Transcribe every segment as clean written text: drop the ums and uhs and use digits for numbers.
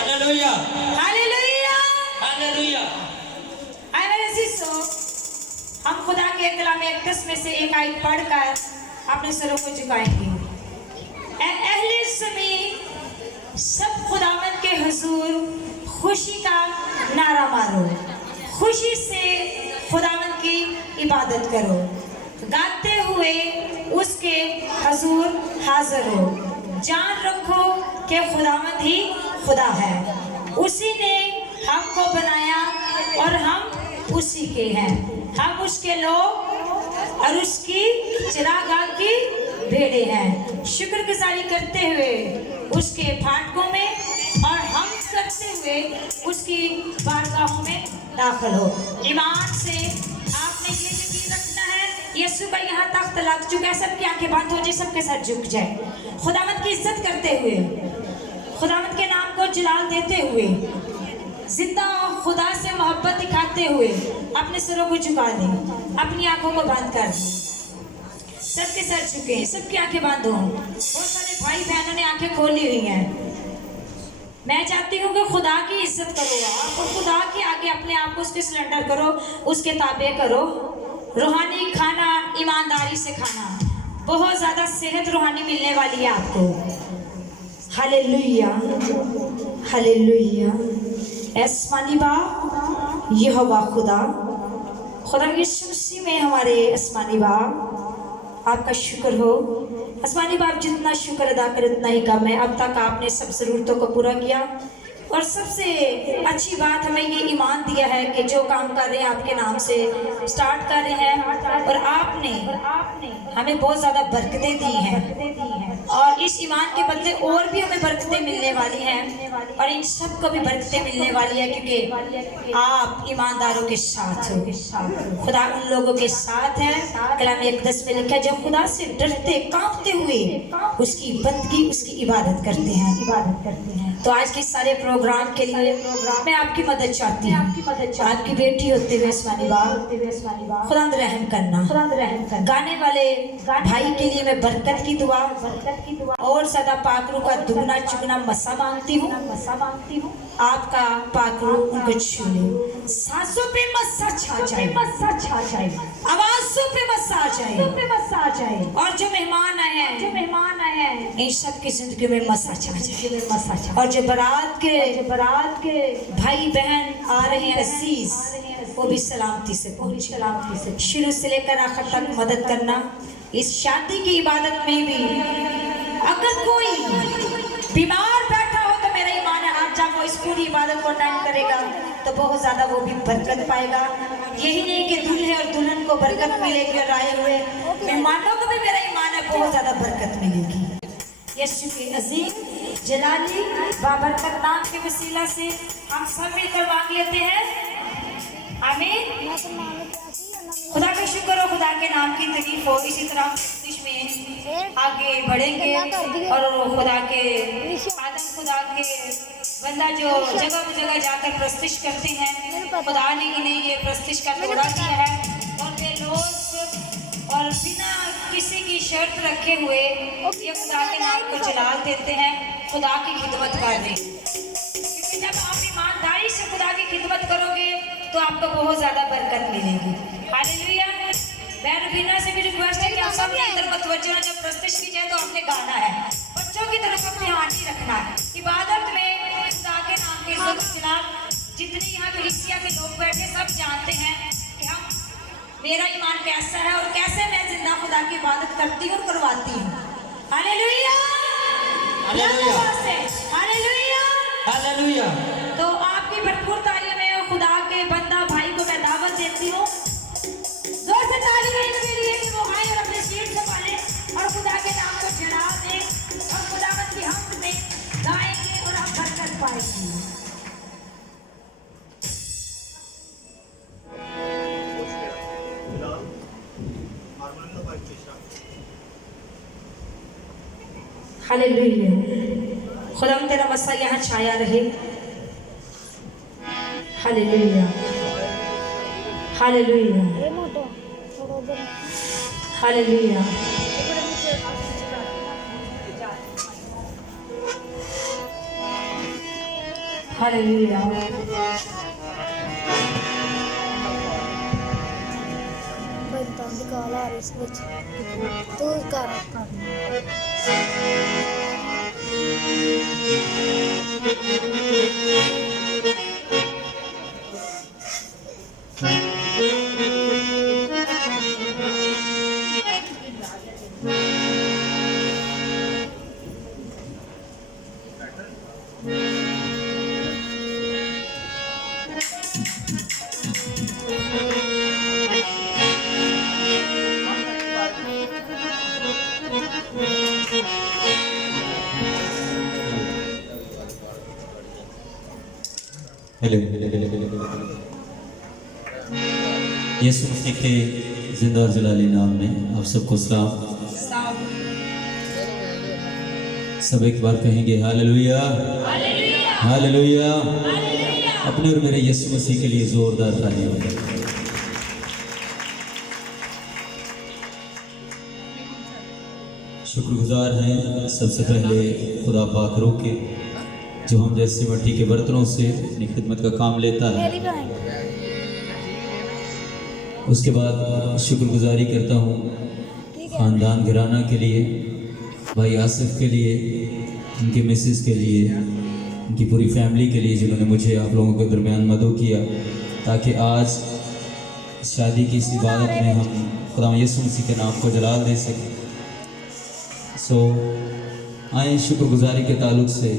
Hallelujah hallelujah hallelujah. आए मेरे शिष्यों, हम खुदा के कलाम मुक़द्दस में से एक आयत पढ़कर अपने सरों को झुकाएंगे। अहले ज़मीन सब खुदावंद के हुजूर खुशी का नारा मारो, खुशी से खुदावंद की इबादत करो, गाते हुए उसके हुजूर हाजिर हो। जान रखो कि खुदावंद ही खुदा है, उसी ने हमको बनाया और हम उसी के हैं। हम उसके लोग और उसकी चिरागाह की भेड़े हैं। शुक्रगुजारी करते हुए उसके फाटकों में और हम करते हुए उसकी बारगाहों में दाखिल हो। ईमान से आपने ये यकीन रखना है, यीशु का यहाँ तख्त लग चुका है। सबकी आंखें बंद हो जाए, सबके साथ झुक जाए। खुदावंद की इज्जत करते हुए, खुदावंद के नाम को जलाल देते हुए, जिंदा खुदा से मोहब्बत दिखाते हुए अपने सिरों को झुका लें, अपनी आंखों को बंद कर दें। सबके सर झुके, सबकी आंखें बंद हो। बहुत सारे भाई बहनों ने आंखें खोली हुई हैं। मैं चाहती हूँ कि खुदा की इज्जत करो आप, और खुदा के आगे अपने आप को उसके सिलेंडर करो, उसके ताबे करो। रूहानी खाना ईमानदारी से खाना, बहुत ज़्यादा सेहत रूहानी मिलने वाली है आपको। Hallelujah hallelujah. आसमानी बाप यहोवा खुदा, खुदा यीशु मसीह में हमारे आसमानी बाप, आपका शुक्र हो। आसमानी बाप, जितना शुक्र अदा करे उतना ही कम है। अब तक आपने सब ज़रूरतों को पूरा किया, और सबसे अच्छी बात हमें ये ईमान दिया है कि जो काम कर रहे हैं आपके नाम से स्टार्ट कर रहे हैं, और आपने हमें बहुत ज़्यादा बरकतें दी हैं, और इस ईमान के बदले और भी हमें बरकतें मिलने वाली हैं, और इन सब को भी बरकतें मिलने वाली है, क्योंकि आप ईमानदारों के साथ हो। खुदा उन लोगों के साथ है। कलाम मुक़द्दस में लिखा है, जो खुदा से डरते कांपते हुए उसकी बंदगी, उसकी इबादत करते हैं। तो आज के सारे प्रोग्राम के लिए मैं आपकी मदद चाहती हूँ। आपकी बेटी होते हुए आसमानी बाप, खुदा रहम करना। गाने वाले भाई के लिए मैं बरकत की दुआ और सदा पाकरू का दुगना चुगना मसा मांगती हूँ। आपका पाकरू उनको छू ले, सांसों पे मसा छा जाए, आवाज़ों पे मसा आ जाए, और जो मेहमान आए हैं इन सब की जिंदगी में मसा छा जाए। और जो बारात के भाई बहन आ रहे हैं अजीज, वो भी सलामती से पहुंचे। शुरू से लेकर आखिर तक मदद करना। इस शादी की इबादत में भी अगर कोई बीमार बैठा हो तो मेरा ईमान है आज जाकर इस पूरी इबादत को अटेंड करेगा तो बहुत ज्यादा वो भी बरकत पाएगा। यही नहीं कि दूल्हे और दुल्हन को बरकत मिलेगी, और आए हुए मेहमानों को भी मेरा ईमान है बहुत ज्यादा बरकत मिलेगी। यीशु के अजीम जलाली बाबरकत नाम के वसीला से हम सब मिलकर मांग लेते हैं, आमीन। खुदा का शुक्र हो, खुदा के नाम की तकलीफ हो। इसी तरह में आगे बढ़ेंगे, और खुदा के आदम, खुदा के बंदा जो जगह जाकर प्रस्तिश करते हैं, खुदा ने इन्हें ये प्रस्तिश का तोड़ा दिया है, और वे लोग और बिना किसी की शर्त रखे हुए ये खुदा के नाम को जलाल देते हैं, खुदा की खिदमत कर रहे हैं। क्योंकि जब आप ईमानदारी से खुदा की खिदमत करोगे तो आपको बहुत ज़्यादा बरकत मिलेगी। हालेलुया। मैं रबीना से भी रिक्वेस्ट है कि आप सब इधर मतवज्जो ना, जब प्रस्तिश की जाए तो आपने गाना है, बच्चों की तरफ अपने ध्यान नहीं रखना है। इबादत में खुदा के नाम के खिलाफ जितने यहाँ कलीसिया के लोग बैठे सब जानते हैं कि हम मेरा ईमान कैसा है और कैसे मैं जिंदा खुदा की इबादत करती हूँ और करवाती हूँ। Hallelujah hallelujah hallelujah. तो आपकी भरपूर तालियों में खुदा के बंदा भाई को मैं दावत देती हूँ। जोर से ताली है इनके लिए कि वो आए और अपने सीट संभाले और खुदा के नाम को जला दें, और खुदावंद की हमद में गाएंगे और हम बरकत पाएंगे। हालेलुया। खुदा तेरा मसा यहाँ छाया रहे। Hallelujah hallelujah hallelujah. हालेलुया। ਬੰਦਾ ਦੀ ਕਾਲ ਆ ਰਹੀ ਇਸ ਵਿੱਚ ਤੂੰ ਕਰ हेलो यीशु मसीह के जिंदा और जलाली नाम में आप सबको सलाम। सब एक बार कहेंगे हालेलुया हालेलुया। अपने और मेरे यीशु मसीह के लिए जोरदार ताली बजाएं। शुक्रगुजार हैं सबसे पहले खुदा पाक रू के जो हम जैसे मिट्टी के बर्तनों से अपनी खिदमत का काम लेता है। ਮੇਰੀ ਭੈਣ उसके बाद शुक्रगुजारी करता हूँ ख़ानदान घराना के लिए, भाई आसिफ के लिए, उनके मिसेस के लिए, उनकी पूरी फैमिली के लिए जिन्होंने मुझे आप लोगों के दरमियान मदद किया ताकि आज शादी की इस इबादत में हम खुदा यीशु मसीह के नाम को जलाल दे सकें। आए शुक्रगुजारी के ताल्लुक से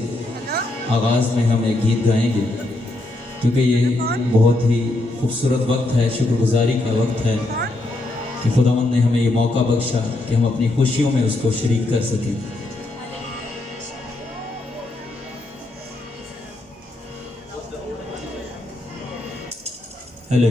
आगाज़ में हम एक गीत गाएंगे क्योंकि ये बहुत ही खूबसूरत वक्त है, शुक्रगुजारी का वक्त है कि खुदावंद ने हमें ये मौका बख्शा कि हम अपनी खुशियों में उसको शरीक कर सकें। हेलो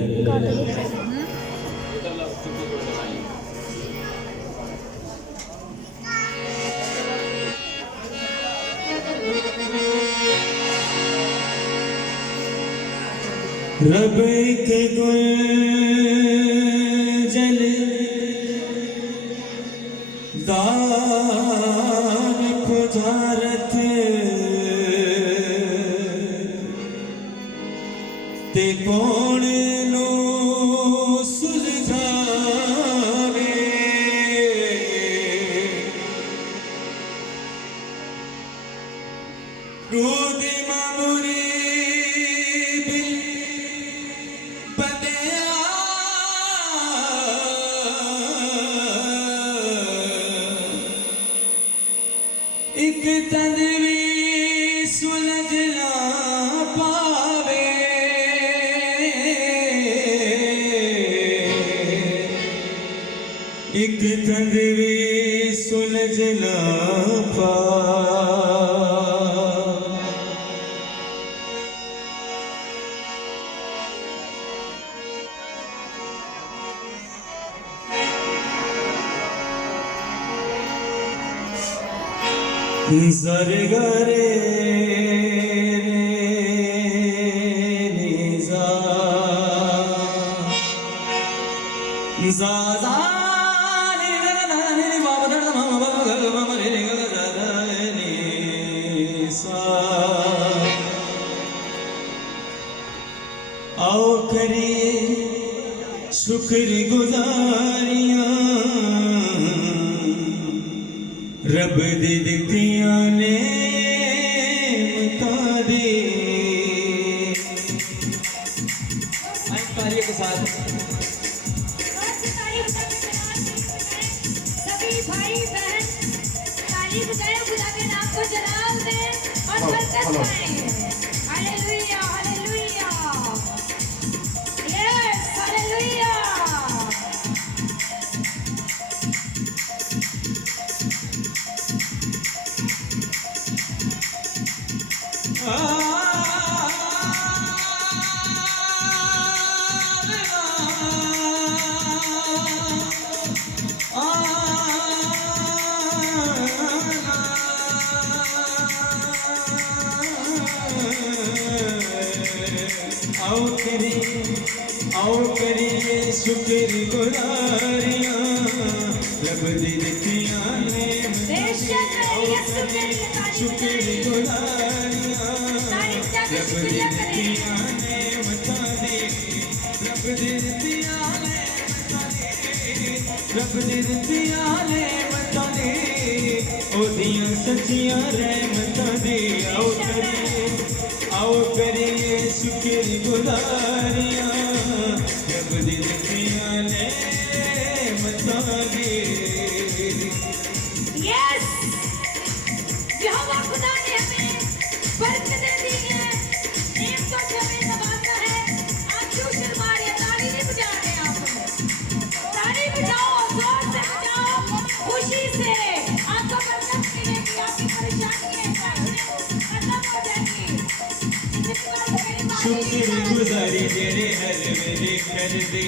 रब के गुलजन दान पुजारत ते कौन नो सुलझावे रूद मामुरी एक तंदवी सुलझ ना पावे एक तंदवी सुलझ ना ज़रगरे निज़ा ज़ाज़ा आओ करिए शुक्रगुजारियां रब दी दित्तियां ने बता दे। तालियों के साथ सभी भाई बहन ताली बजाएं, खुदा के नाम को जलाल दें और बरकत पाएं। Hallelujah hallelujah yes hallelujah. आओ करिए शुक्रगुजारियां रब दी दित्तियां ने बेशक यीशु के लिए ताली बजाएं। शुक्रगुजारियां रब दी दित्तियां ने मता दे रब दी दित्तियां ने मता दे रब दी दित्तियां ने मता दे ओदियां सच्चियां रहमतां दे आओ करिए शुक्र गुजारियां रब दी दित्तियां ने मता दे यस यहोवा खुदा ने हमें बरकतें दी हैं एक तो हमें नवाजा है आप क्यों शर्मा रहे हैं ताली नहीं बजा रहे आप ताली बजाओ जोर से बजाओ खुशी से आपको बरकत मिलेगी आपकी परेशानियां खत्म हो जाएंगी शुक्र गुजारी तेरे हर वेले कर दे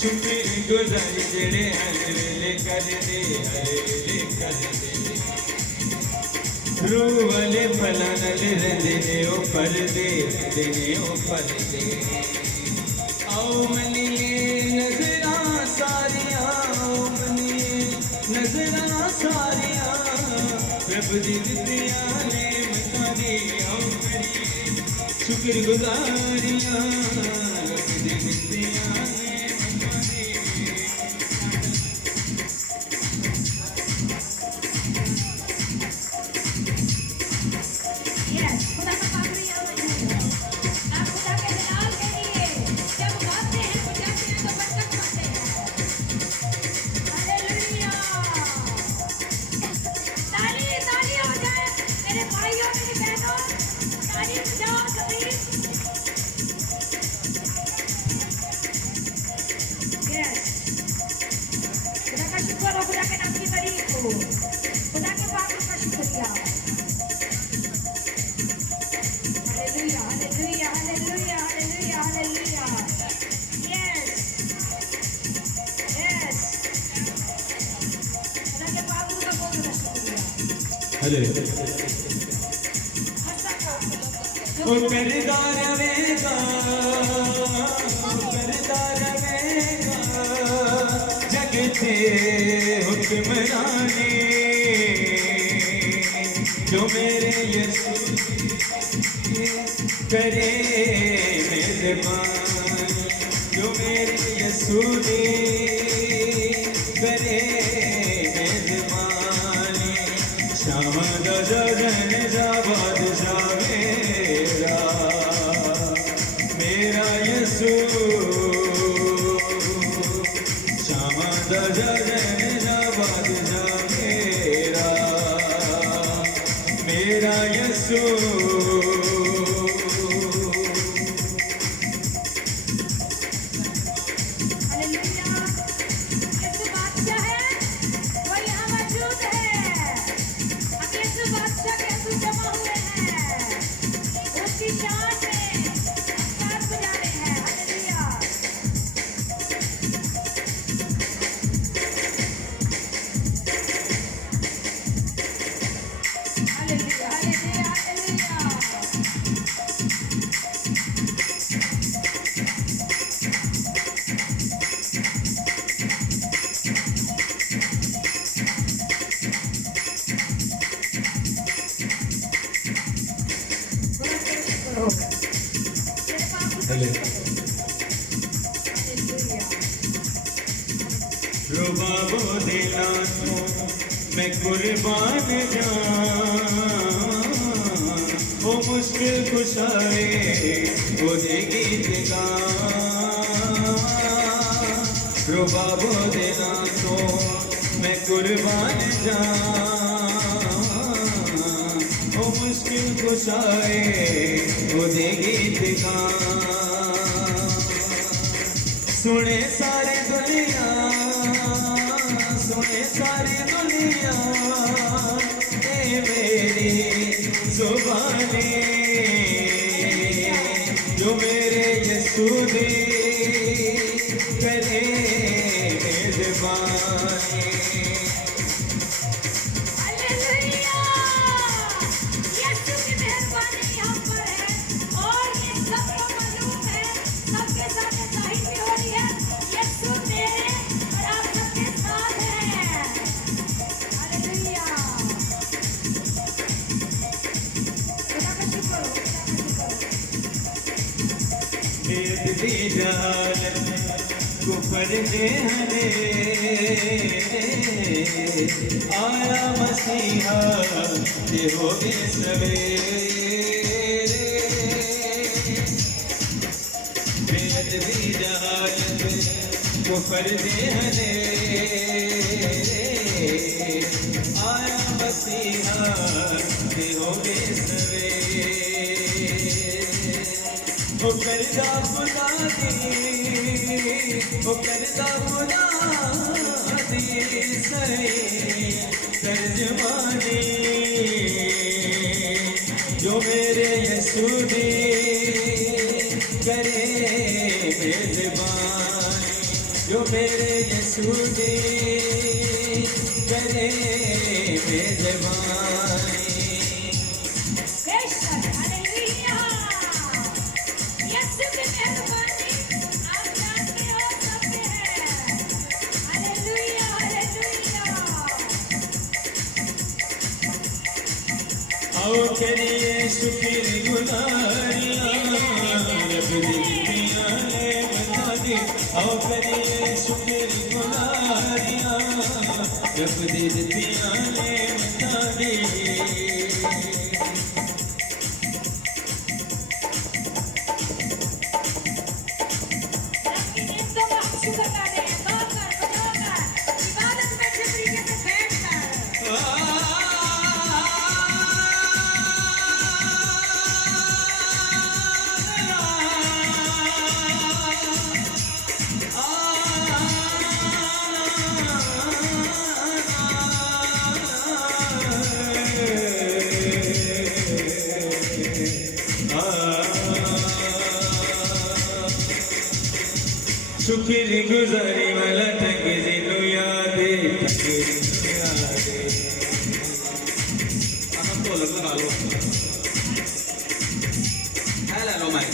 शुक्र गुजारी तेरे हर वेले कर दे रूह वाले फला नल रंदे ने ओ पर दे आओ मनिए नजरा सारियां आओ मनिए नजरा सारियां रब दी दित्तियां ने मता दे आओ करिए शुक्र गुजारियां रब दी दित्तियां ने मता दे यस खुदा का पाक याद रखिए आप खुदा के जलाल के लिए जब गाते हैं बजाते हैं तो बरकत पाते हैं हालेलुया ताली हो जाए मेरे भाइयों मेरी बहनों ताली बजाओ सभी यस खुदा का शुक्र हो खुदा के नाम की तारीफ हो खुदा के पाक का शुक्रिया Hallelujah, hallelujah, hallelujah, hallelujah, hallelujah. Yes. Yes. खुदा के बाबू का बहुत बड़ा शुक्रिया। हेलो हंसा का। ओ करदार वेगा जग थे हुक्मरानी जो मेरे यीशु करे मेहरबानी जो मेरे यीशु ने करे मेहरबानी श्याम दजन जाबाद जावेरा मेरा यीशु श्याम दजन जाबाद जावेरा मेरा यीशु रुबाबो दिला तो मैं कुर्बान जाऊं वो मुश्किल कुशाए वो देगी ठिकाना रुबाबो दिला तो मैं कुर्बान जाऊं वो मुश्किल कुशाए वो देगी ठिकाना सुने सारी दुनिया ए मेरी जुबानी जो मेरे यीशु दे करे मेहरबानी हालेलुया यीशु की मेहरबानी हम पर है और ये सबको मालूम है सबके साथ साहिब भी हो रही है यीशु मेरे और आप सबके साथ हैं हालेलुया बेअदबी जालम कुफर दे हने आया मसीहा ते होवे सवेरे बेअदबी जालम कुफर दे हने आया मसीहा ते होवे सवेरे ओ करदा खुदा दी सही तर्जमानी जो मेरे यीशु दी करे मेजबानी जो मेरे यीशु दी करे मेजबानी बेशक हालेलुया यीशु की मेहरबानी आप जानते हो सबसे है हालेलुया हालेलुया आओ करिए शुक्र गुजारियां रब दी पियाले बता दे आओ करिए शुक्र गुजारियां रब दी पियाले बता दे शुक्र कर रहे हैं गाकर बजाकर इबादत में अच्छे तरीके से बैठकर शुक्र गुजारी वाला टंग जिनु यादे हम तो लगा लो हेलो लो माइक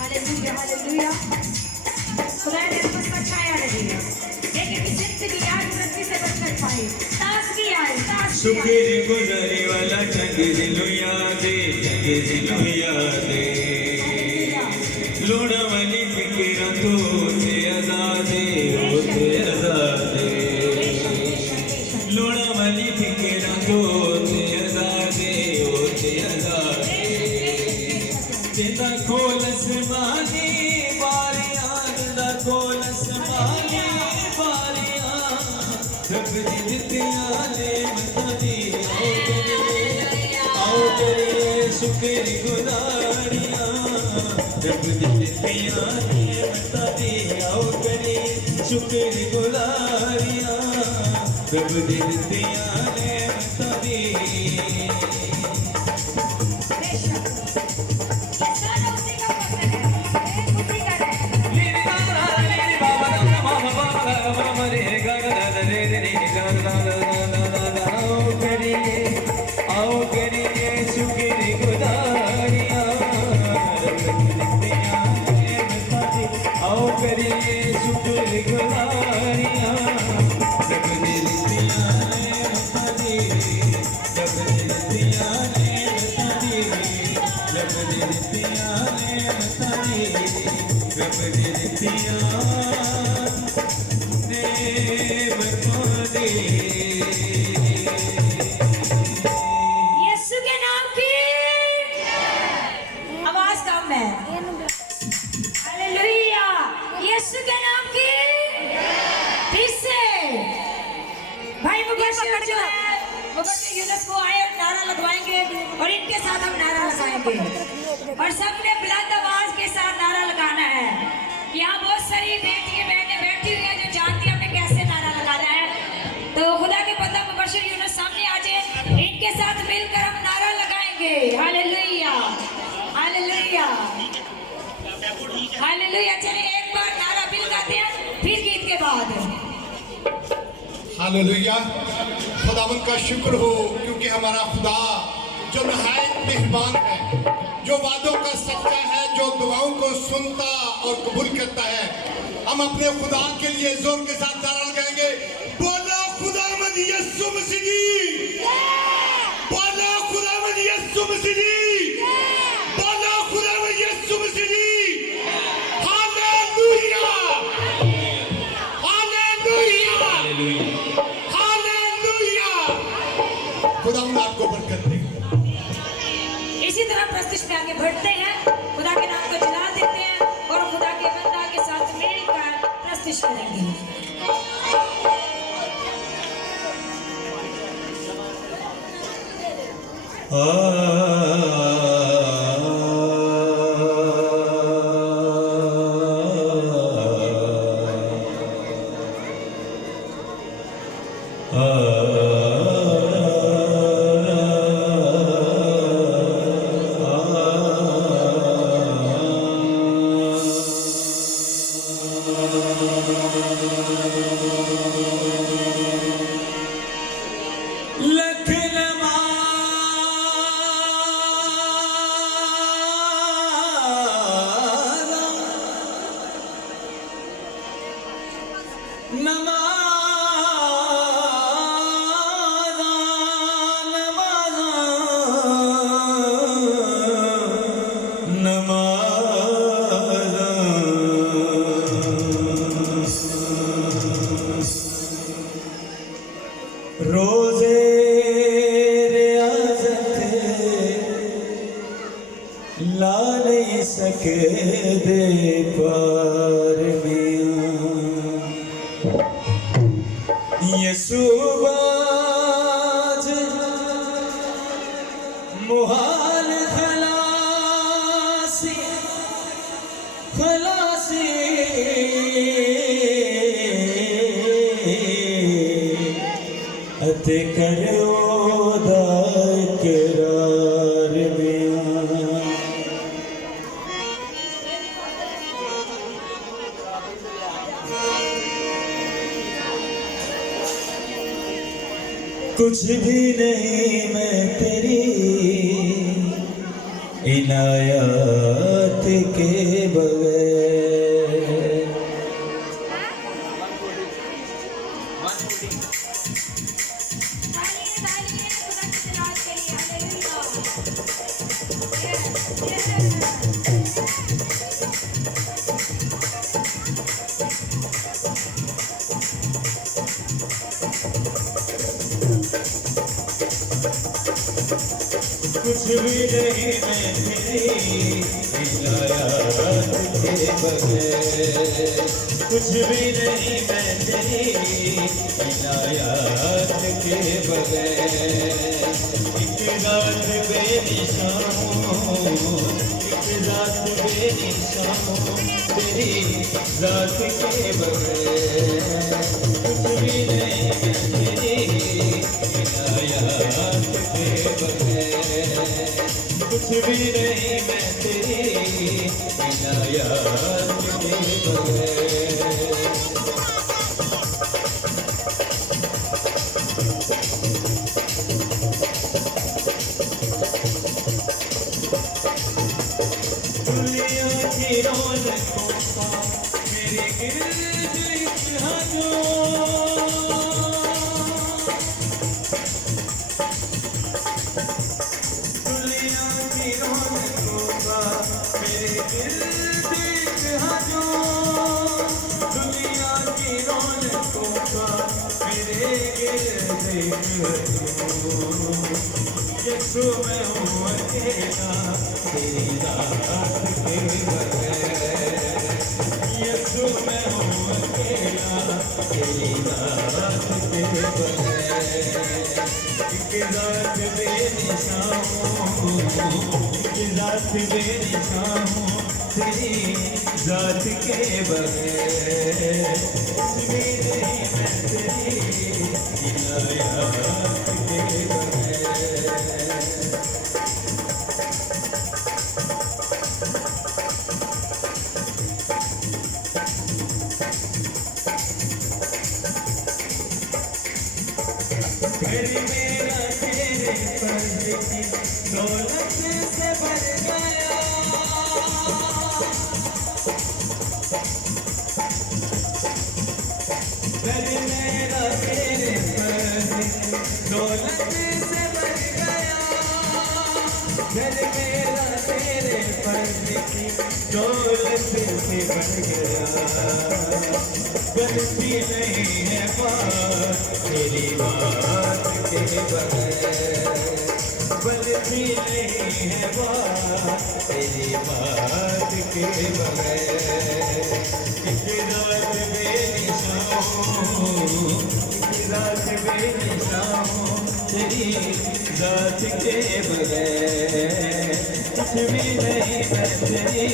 हालेलुया हालेलुया खुदा ने बस छाया रही लेकिन जिंदगी आज पृथ्वी से बचकर पाई ताजगी आई शुक्र गुजारी वाला टंग जिनु यादे लूण वाली फिक्र तो ते आजादे होते आजादे लूण वाली फिक्र तो ते आजादे होते आजादे जिंदा खोलस मानी बारियां जिंदा खोलस मानी बारियां रब दी दित्तियां ले मतानी आओ करिए शुक्र गुजारियां रब दी दित्तियां ले मतानी आओ करिए शुक्र गुजारियां रब दी दित्तियां ले मतानी बेशक ये सारा उसी का पसंद है उसी का है आओ करिए शुक्र गुजारियां आओ करिए शुक्र गुजारियां रब दी दित्तियां ले मतानी रब दी दित्तियां ले मतानी रब दी दित्तियां ले मतानी रब दी दित्तियां ने मतानी यीशु के नाम की आवाज कम है हालेलुया यीशु के नाम की फिर से भाई मुबशर जो है मुबशर यूनुस को आए और नारा लगवाएंगे और इनके साथ हम नारा लगाएंगे और सबने बुलंद आवाज के साथ नारा लगाना है। यहाँ बहुत सारी बेटियां बहनें बैठी हुई हैं जो जानती हैं हमें कैसे नारा लगाना है। तो खुदा के बंदा मुबशर यूनुस सामने आ जाए, इनके साथ मिलकर हम नारा लगाएंगे। Hallelujah hallelujah hallelujah. चलिए एक बार नारा मिल गाते हैं फिर गीत के बाद। हालेलुया। खुदावन का शुक्र हो क्योंकि हमारा खुदा जो नहायत मेहरबान है, जो वादों का सच्चा है, जो दुआओं को सुनता और कबूल करता है। हम अपने खुदा के लिए जोर के साथ नारा लगाएंगे, बोलो खुदावंद यीशु मसीह की, बोलो खुदावंद यीशु मसीह की, बोलो खुदावंद यीशु खुदावंद आपको बरकत दे। इसी तरह प्रस्तुत में आगे बढ़ते हैं, खुदा के नाम को जला देते हैं और खुदा के बंदा के साथ मिलकर प्रस्तुत करेंगे। रोजे रियाजत ला नहीं सके दे पार यसु बाज मुहाल खलासी खलासी अते करो दा इकरार बयां कुछ भी नहीं मैं तेरी इनायत के बगैर। कुछ भी नहीं मैं तेरी इनायत के बगैर। कुछ भी नहीं मैं तेरी इनायत के बगैर। एक रात बेनिशान हूँ, एक रात बेनिशान हूँ तेरी रात के बगैर। कुछ भी नहीं मैं तेरी इनायत के बगैर। कुछ भी नहीं मैं तेरी इनायत के बगैर। दुनिया की रौनकों का मेरे गिर्द इतना जो दुनिया की रौनकों का मेरे गिर्द इतना जो दुनिया की रौनकों का मेरे गिर्द इतना जो यसु मैं हूँ अकेला तेरी रात के बगैर। यसु मैं हूँ अकेला तेरी रात के बगैर। एक रात बेनिशान हूँ, एक रात बेनिशान हूँ तेरी रात के बगैर। कुछ भी नहीं मैं तेरी इनायत के बगैर। मेरी मेरा तेरे फर्ज की दौलत से भर गया। मेरी मेरा तेरे फर्ज की दौलत से भर गया। मेरी मेरा तेरे फर्ज की दौलत से भर गया। बनती नहीं है बात तेरी बात के बगैर। पल भी नहीं है बात तेरी बात के बगैर। एक रात बेनिशां तेरी जात के बगैर। कुछ भी नहीं मैं तेरी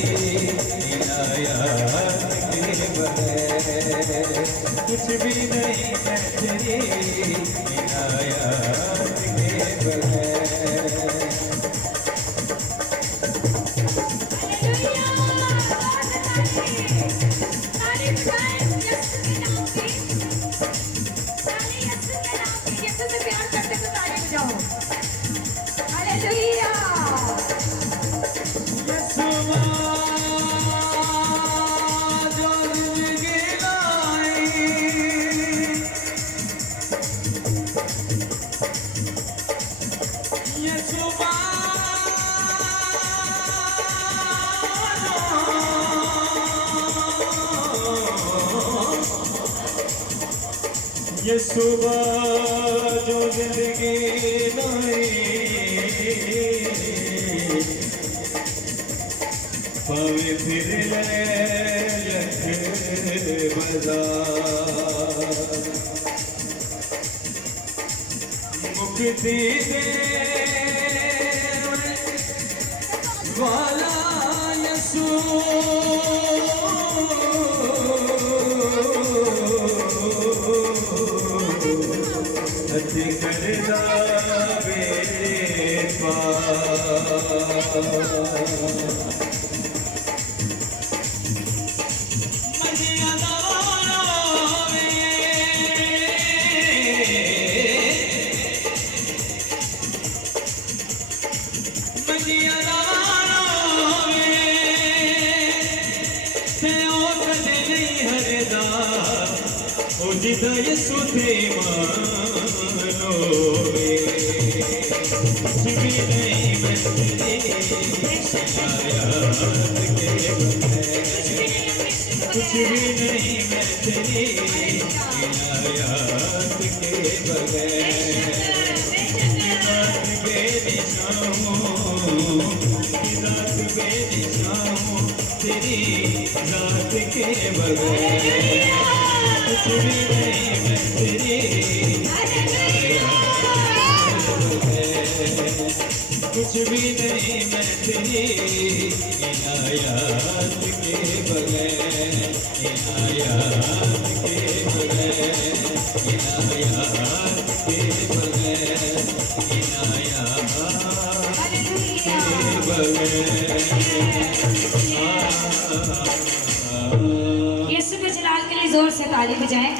इनायत के बगैर। कुछ भी नहीं मैं तेरी इनायत के बगैर। ये सुबह जो जिंदगी लाई पावे फिर बाजार। मुक्ति दे वाला यसू करदा जिदा यसु थे मानोवे। कुछ भी नहीं मैं तेरी इनायत के बगैर। कुछ भी नहीं मैं तेरी इनायत के बगैर। रात बेनिशां तेरी रात के बगैर। कुछ भी नहीं मैं तेरी कुछ भी नहीं मैं तेरी इनायत के बगैर। इनायत के बगैर। इनायत के बगैर। इनायत के बगैर। यीशु के जलाल के लिए जोर से ताली बजाएं,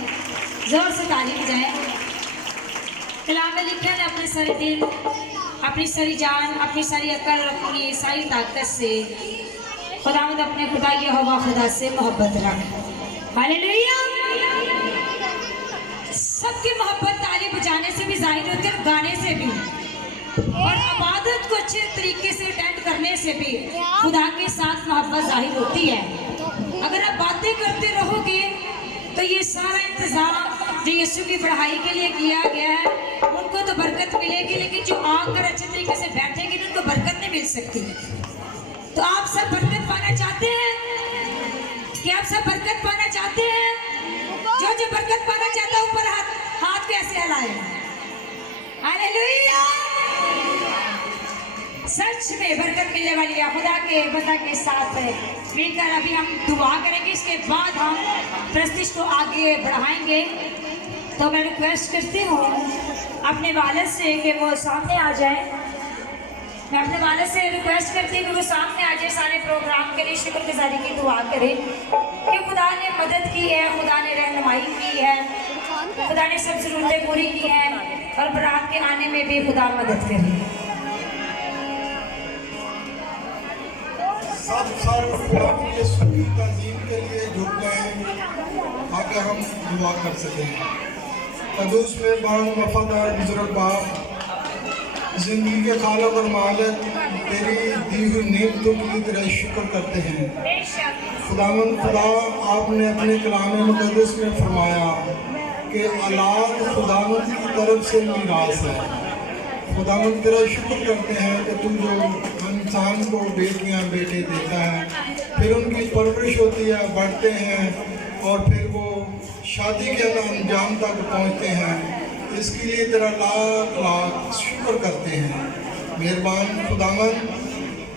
जोर से ताली बजाएं। कलाम में लिखा है अपने सारे दिल, अपनी सारी जान, अपनी सारी अकल, अपनी सारी ताकत से खुदावंद अपने खुदा यहोवा खुदा से मोहब्बत रख। हालेलुया। सबकी मोहब्बत ताली बजाने से भी जाहिर होती है, गाने से भी, और इबादत को अच्छे तरीके से अटेंड करने से भी खुदा के साथ मोहब्बत जाहिर होती है। अगर आप बातें करते रहोगे तो ये सारा इंतजाम जो यीशु की पढ़ाई के लिए किया गया है उनको तो बरकत मिलेगी, लेकिन जो आकर अच्छे तरीके से बैठेंगे ना उनको बरकत नहीं मिल सकती। तो आप सब बरकत पाना चाहते हैं कि आप सब बरकत पाना चाहते हैं? जो जो बरकत पाना चाहता है ऊपर हाथ कैसे हिलाए। हालेलुया। सच में बरकत मिलने वाली है खुदा के बंदा के साथ है मिलकर। अभी हम दुआ करेंगे, इसके बाद हम प्रस्तिश को आगे बढ़ाएंगे। तो मैं रिक्वेस्ट करती हूँ अपने वालिद से कि वो सामने आ जाए। मैं अपने वालिद से रिक्वेस्ट करती हूँ कि वो सामने आ जाए, सारे प्रोग्राम के लिए शुक्रगुजारी की दुआ करें कि खुदा ने मदद की है, खुदा ने रहनुमाई की है, खुदा ने सब ज़रूरतें पूरी की हैं, और बरात के आने में भी खुदा मदद करे। सब खुदा के सुनी तज़ीम के लिए जुट गए ताकि हम दुआ कर सकें। कदूस मेहरबान वफादार बुजुर्ग बाप, जिंदगी के खालिक और मालिक, तेरी दी हुई नेमतों के लिए तेरा शुक्र करते हैं। खुदावंद खुदा, आपने अपने कलाम मुक़द्दस में फरमाया कि औलाद खुदावंद की तरफ से मीरास है। खुदावंद तेरा शुक्र करते हैं कि तू जो इंसान को बेटियां बेटे देता है, फिर उनकी परवरिश होती है, बढ़ते हैं और फिर वो शादी के अंजाम तक पहुंचते हैं। इसके लिए तेरा लाख लाख शुक्र करते हैं। मेहरबान खुदावंद,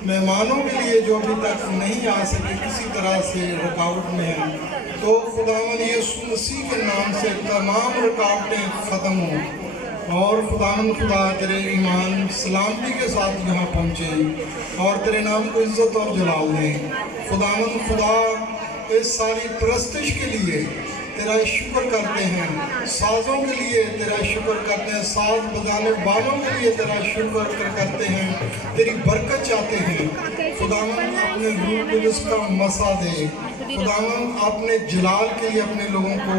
मेहमानों के लिए जो अभी तक नहीं आ सके, किसी तरह से रुकावट में है, तो खुदावंद यीशु मसीह के नाम से तमाम रुकावटें ख़त्म हों और खुदावंद खुदा तेरे ईमान सलामती के साथ यहाँ पहुँचे और तेरे नाम को इज्जत और जलाल दें। खुदावंद खुदा, इस सारी परस्तिश के लिए तेरा शुक्र करते हैं, साज़ों के लिए तेरा शुक्र करते हैं, साज बजाने वालों के लिए तेरा शुक्र करते हैं, तेरी बरकत चाहते हैं। खुदावंद अपने रूह को उसका मसा दे, खुदावंद अपने जलाल के लिए अपने लोगों को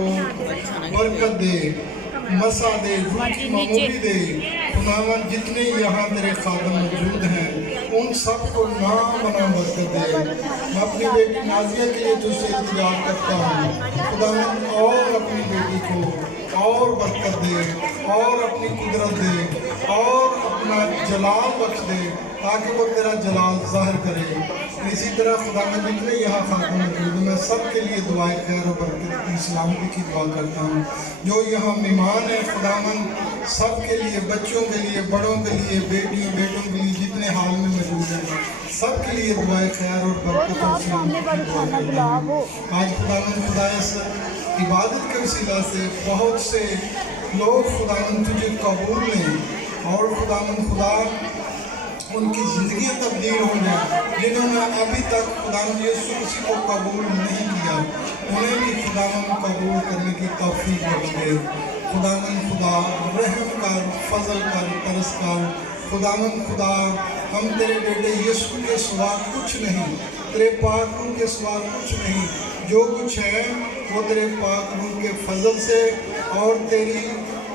बरकत दे, मसा दे, रूह की मामूली दे। खुदावंद जितने यहाँ तेरे खादम मौजूद हैं उन सब को नाम बना बरकत दे। मैं अपनी बेटी नाजिया के लिए तुझसे इंतजार करता हूँ खुदावंद, और अपनी बेटी को और बरकत दे और अपनी कुदरत दे और अपना जलाल बख्श दे ताकि वो तेरा जलाल ज़ाहिर करे। इसी तरह खुदावंद जितने यहाँ खातम मौजूद हैं, मैं सब के लिए दुआएं खैर और बरकत की सलामती की दुआ करता हूँ। जो यहाँ मेहमान हैं खुदावंद, सब के लिए, बच्चों के लिए, बड़ों के लिए, बेटियों बेटों के लिए, जितने हाल में मौजूद हैं, सब के लिए दुआएं खैर और बरकत और सलामती की दुआ करता हूँ। आज खुदावंद खुदा इस इबादत के वसीला से बहुत से लोग खुदावंद तुझे कबूल लें और खुदावंद खुदा उनकी ज़िंदगियाँ तब्दील हो जाए। जिन्होंने अभी तक खुदावंद यीशु मसीह को कबूल नहीं किया, उन्हें भी खुदावंद कबूल करने की तौफीक बख्श दे। खुदावंद खुदा, रहम कर, फजल कर, तरस कर। खुदावंद खुदा, हम तेरे बेटे यीशु के सिवा कुछ नहीं, तेरे पाक रूह के सिवा कुछ नहीं। जो कुछ है वो तेरे पाक रूह के फजल से और तेरी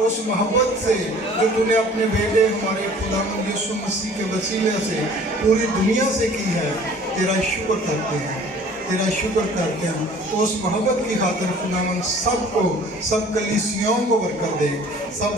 उस मोहब्बत से जो तूने अपने बेटे हमारे खुदावंद यीशु मसीह के वसीले से पूरी दुनिया से की है, तेरा शुक्र करते हैं, तेरा शुक्र करते हैं। तो उस मोहब्बत की खातिर खुदावंद सबको, सब कलीसियों को बरकत दे, सब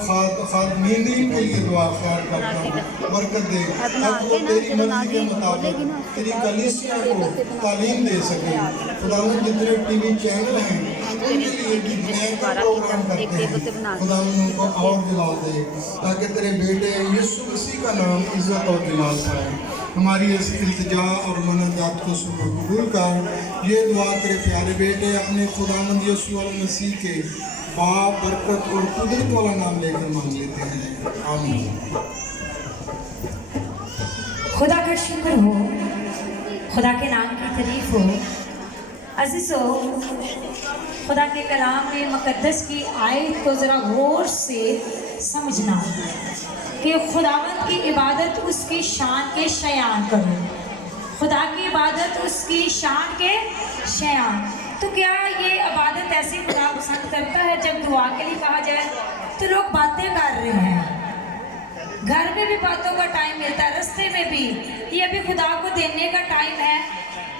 खादमीन के लिए दुआ ख्याल करता हूँ, बरकत दे, तब वो तेरी मर्जी के मुताबिक तेरी कलीसियों को तालीम दे सके। खुदावंद जितने टीवी चैनल हैं उनके लिए भी नए प्रोग्राम करते हैं, खुदावंद उनको और जलाल दे ताकि तेरे बेटे यीशु मसीह का नाम इज्जत और जलाल पाए। हमारी इस इल्तिजा और मुनाजात को कबूल कर। ये दुआ तेरे प्यारे बेटे अपने खुदावंद यीशु मसीह के बाप, बरकत और कुदरत वाला नाम लेकर मांग लेते हैं, आमीन। खुदा का शुक्र हो, खुदा के नाम की तारीफ हो। अज़ीज़ो, खुदा के कलाम में मुक़द्दस की आयत को ज़रा गौर से समझना कि खुदावंद की इबादत उसकी शान के शयान करो। खुदा की इबादत उसकी शान के शयान। तो क्या ये इबादत ऐसी खुदा पसंद करता है जब दुआ के लिए कहा जाए तो लोग बातें कर रहे हैं, घर में भी बातों का टाइम मिलता है, रास्ते में भी, ये अभी खुदा को देने का टाइम है।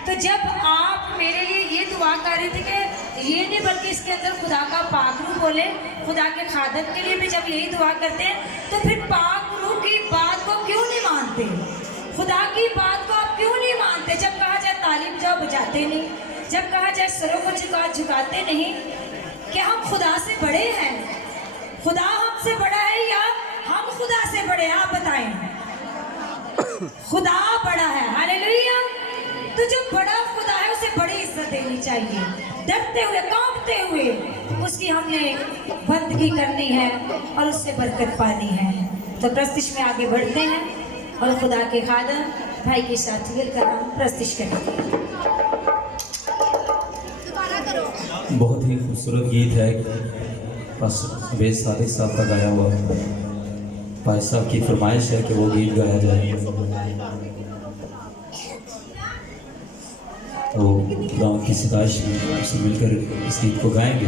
तो जब आप मेरे लिए ये दुआ कर रहे थे कि ये नहीं बल्कि इसके अंदर खुदा का पाक रूह बोले, खुदा के खादम के लिए भी जब यही दुआ करते हैं, तो फिर पाक रूह की बात को क्यों नहीं मानते? खुदा की बात को आप क्यों नहीं मानते? जब कहा जाए तालीम जाओ बजाते नहीं, जब कहा जाए सरों को झुकाते नहीं। क्या हम खुदा से बड़े हैं? खुदा हमसे बड़ा है या हम खुदा से बड़े हैं? आप बताएं। खुदा बड़ा है, हालेलुया। तो जो बड़ा खुदा है उसे बड़ी इज्जत देनी चाहिए, डरते हुए, कांपते हुए उसकी हमने बंदगी करनी है और उससे बरकत पानी है। तो प्रस्तिश में आगे बढ़ते हैं और खुदा के खादम भाई के साथ मिलकर हम प्रस्तिश करेंगे। बहुत ही खूबसूरत गीत है, वेद सादिक साहब का गाया हुआ। भाई साहब की फरमाइश है कि वो गीत गाया जाए, तो खुदा की सिताइश में आपसे मिलकर इस गीत को गाएंगे।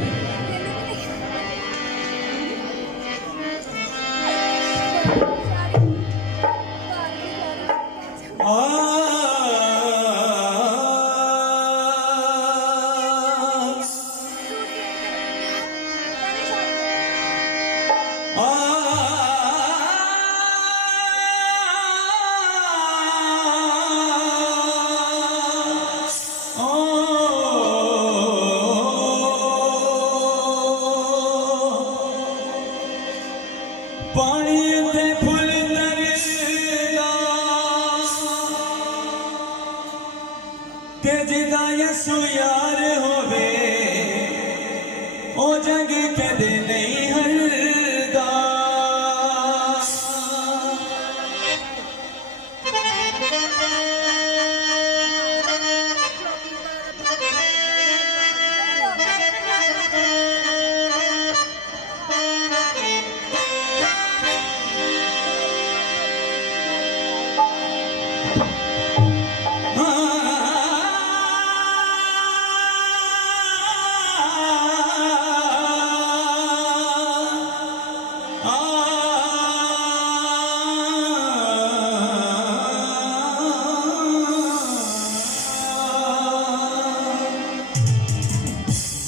कदे नहीं हरदा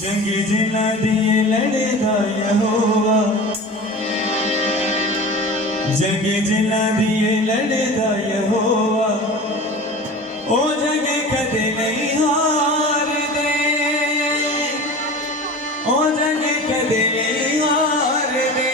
जंग जिना दिए लड़दा यहोवा जंग जिना दिए लड़दा यहोवा ओ जंग कदे नहीं हार दे ओ जंग कदे नहीं हार दे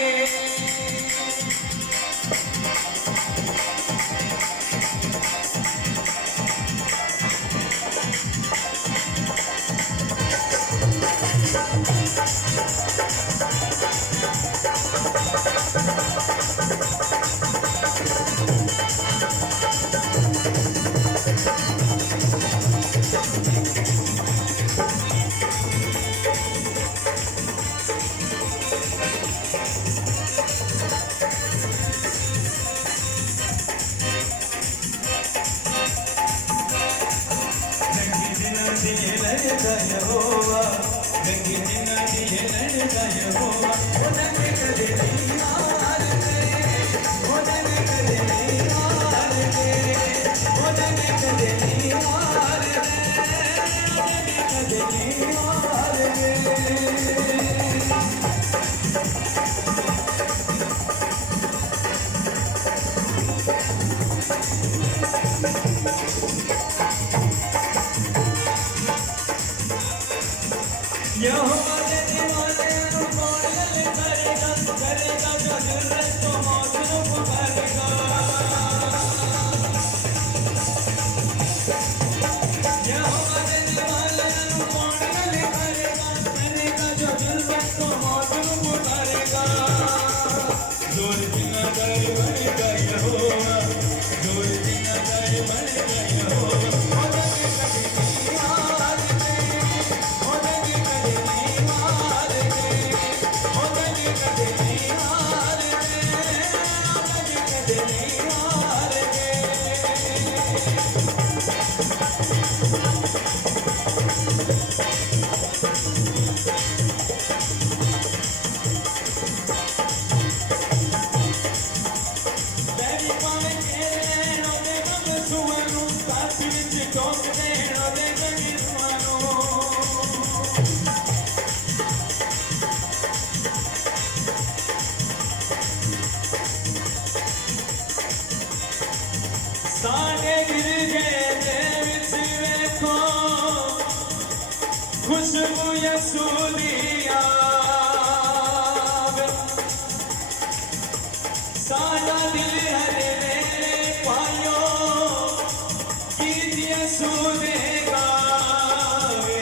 लड़दा यहोवा जंग जिना दिए लड़दा यहोवा ओ जंग कदे नहीं हार दे ओ जंग कदे नहीं हार दे ओ जंग कदे नहीं हार दे ओ जंग कदे नहीं हार दे यहोवा के दीवाने नु कौन गल करेगा करेगा जो जरूरत तो मौत नु पुकारेगा यहोवा के दीवाने नु कौन गल करेगा करेगा जो जरूरत तो मौत नु पुकारेगा जोर जिना दर बनेगा यहोवा जोर जिना दर बनेगा यहोवा ओ जग कभी नहीं हार दे ओ जग कभी नहीं हार दे ओ जग कभी नहीं हार दे ओ जग कभी नहीं हार दे बैरी पावे केरे रोदे गम सुवनु काटी विच टोक दे रोदे जगी सुवनु साडे गिरजे दे विच वेखो खुशबू यसू दी आवे साडा दिल हरे मेरे पायो गीत यसू दे गावे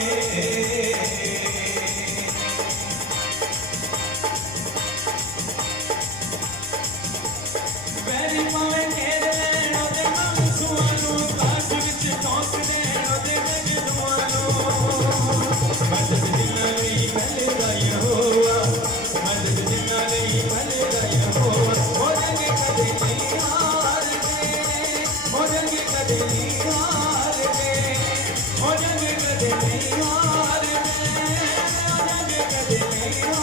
बैरी पावे केरे रोदे गम सुवनु काट विच टोक दे रोदे जगी सुवनु मदद जिना नहीं मिलदा यहोवा मदद जिना नहीं मिलदा